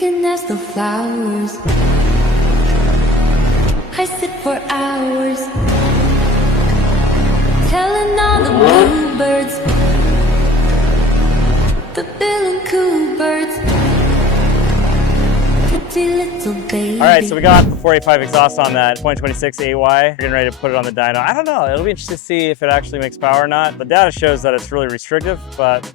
looking as the flowers. I sit for hours, telling all the bluebirds, the bill and coo birds, pretty little baby. All right, so we got the 485 exhaust on that 2026 8Y. We're getting ready to put it on the dyno. I don't know, it'll be interesting to see if it actually makes power or not. The data shows that it's really restrictive, but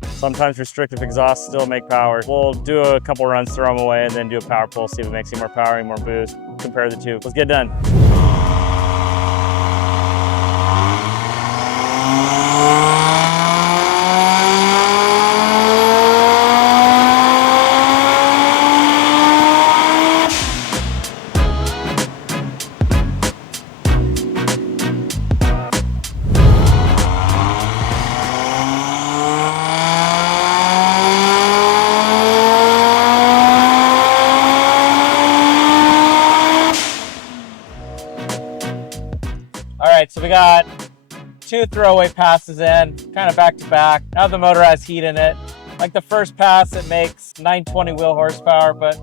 sometimes restrictive exhausts still make power. We'll do a couple runs, throw them away, and then do a power pull, see if it makes any more power, any more boost, compare the two. Let's get it done. All right, so we got 2 throwaway passes in, kind of back to back. Now the motor has heat in it. Like the first pass, it makes 920 wheel horsepower, but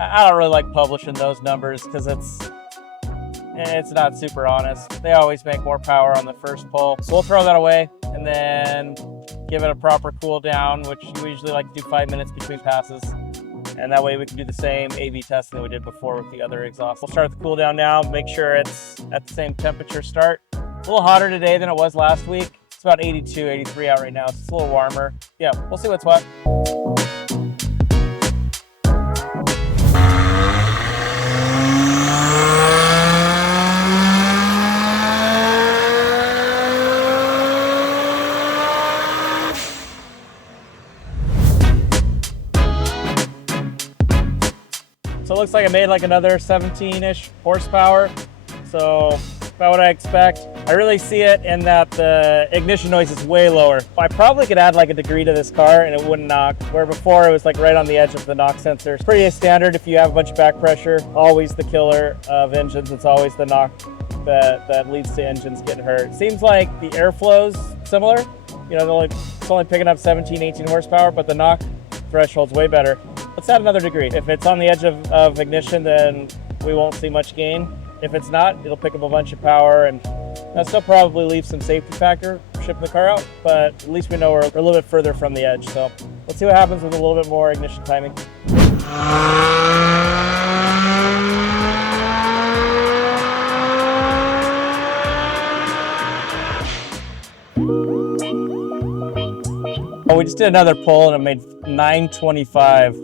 I don't really like publishing those numbers because it's not super honest. They always make more power on the first pull. So we'll throw that away and then give it a proper cool down, which we usually like to do 5 minutes between passes. And that way we can do the same A/B testing that we did before with the other exhaust. We'll start the cool down now, make sure it's at the same temperature start. A little hotter today than it was last week. It's about 82, 83 out right now. So it's a little warmer. Yeah, we'll see what's what. So it looks like I made like another 17-ish horsepower. So about what I expect. I really see it in that the ignition noise is way lower. I probably could add like a degree to this car and it wouldn't knock, where before it was like right on the edge of the knock sensor. It's pretty standard if you have a bunch of back pressure. Always the killer of engines. It's always the knock that leads to engines getting hurt. Seems like the airflow's similar. You know, it's only picking up 17, 18 horsepower, but the knock threshold's way better. Let's add another degree. If it's on the edge of ignition, then we won't see much gain. If it's not, it'll pick up a bunch of power, and that'll still probably leave some safety factor shipping the car out, but at least we know we're a little bit further from the edge. So let's see what happens with a little bit more ignition timing. Oh, we just did another pull and it made 925.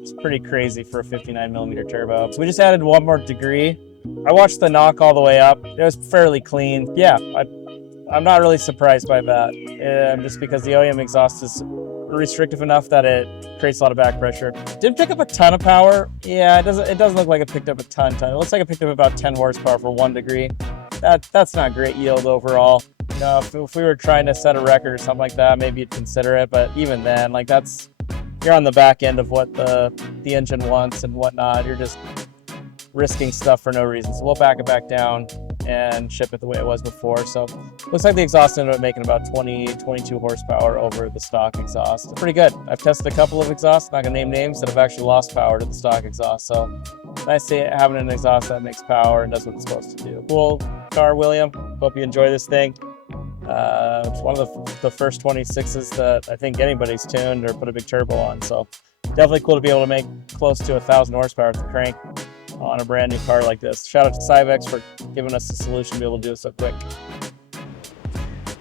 It's pretty crazy for a 59mm turbo. So we just added one more degree. I watched the knock all the way up. It was fairly clean. Yeah, I'm not really surprised by that, just because the OEM exhaust is restrictive enough that it creates a lot of back pressure. Didn't pick up a ton of power. Yeah, it doesn't look like it picked up a ton. It looks like it picked up about 10 horsepower for 1 degree. That's not great yield overall. You know, if we were trying to set a record or something like that, maybe you'd consider it. But even then, like you're on the back end of what the engine wants and whatnot. You're just risking stuff for no reason. So we'll back it back down and ship it the way it was before. So looks like the exhaust ended up making about 22 horsepower over the stock exhaust. It's pretty good. I've tested a couple of exhausts, not gonna name names, that have actually lost power to the stock exhaust. So nice having an exhaust that makes power and does what it's supposed to do. Cool car, William. Hope you enjoy this thing. It's one of the first 26s that I think anybody's tuned or put a big turbo on. So definitely cool to be able to make close to 1,000 horsepower with the crank on a brand new car like this. Shout out to Cybex for giving us the solution to be able to do it so quick.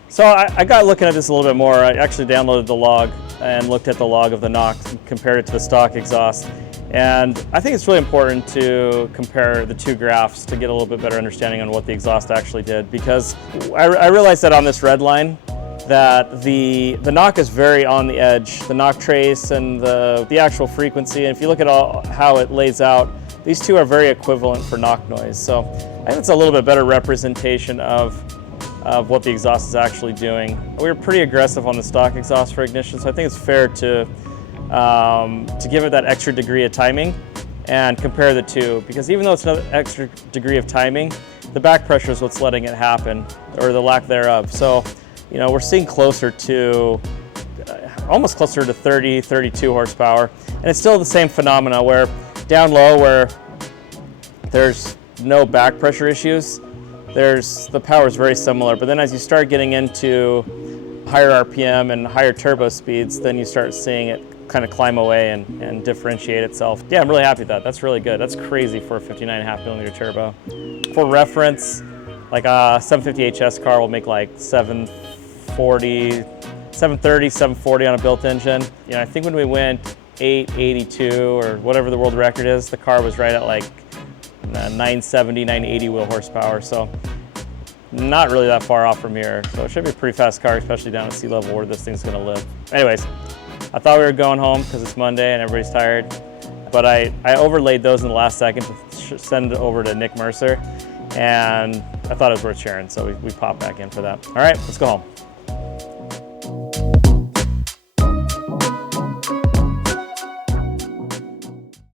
So I got looking at this a little bit more. I actually downloaded the log and looked at the log of the knock and compared it to the stock exhaust. And I think it's really important to compare the two graphs to get a little bit better understanding on what the exhaust actually did, because I realized that on this red line that the knock is very on the edge. The knock trace and the actual frequency, and if you look at how it lays out, these two are very equivalent for knock noise. So I think it's a little bit better representation of what the exhaust is actually doing. We were pretty aggressive on the stock exhaust for ignition, so I think it's fair to give it that extra degree of timing and compare the two, because even though it's another extra degree of timing, the back pressure is what's letting it happen, or the lack thereof. So, you know, we're seeing closer to almost closer to 30, 32 horsepower. And it's still the same phenomena where down low, where there's no back pressure issues, the power is very similar. But then as you start getting into higher RPM and higher turbo speeds, then you start seeing it kind of climb away and differentiate itself. Yeah, I'm really happy with that. That's really good. That's crazy for a 59.5 millimeter turbo. For reference, like a 750 HS car will make like 730, 740 on a built engine. You know, I think when we went 882 or whatever the world record is, the car was right at like 970, 980 wheel horsepower. So not really that far off from here. So it should be a pretty fast car, especially down at sea level where this thing's gonna live. Anyways, I thought we were going home because it's Monday and everybody's tired, but I overlaid those in the last second to send it over to Nick Mercer, and I thought it was worth sharing, so we popped back in for that. All right, let's go home.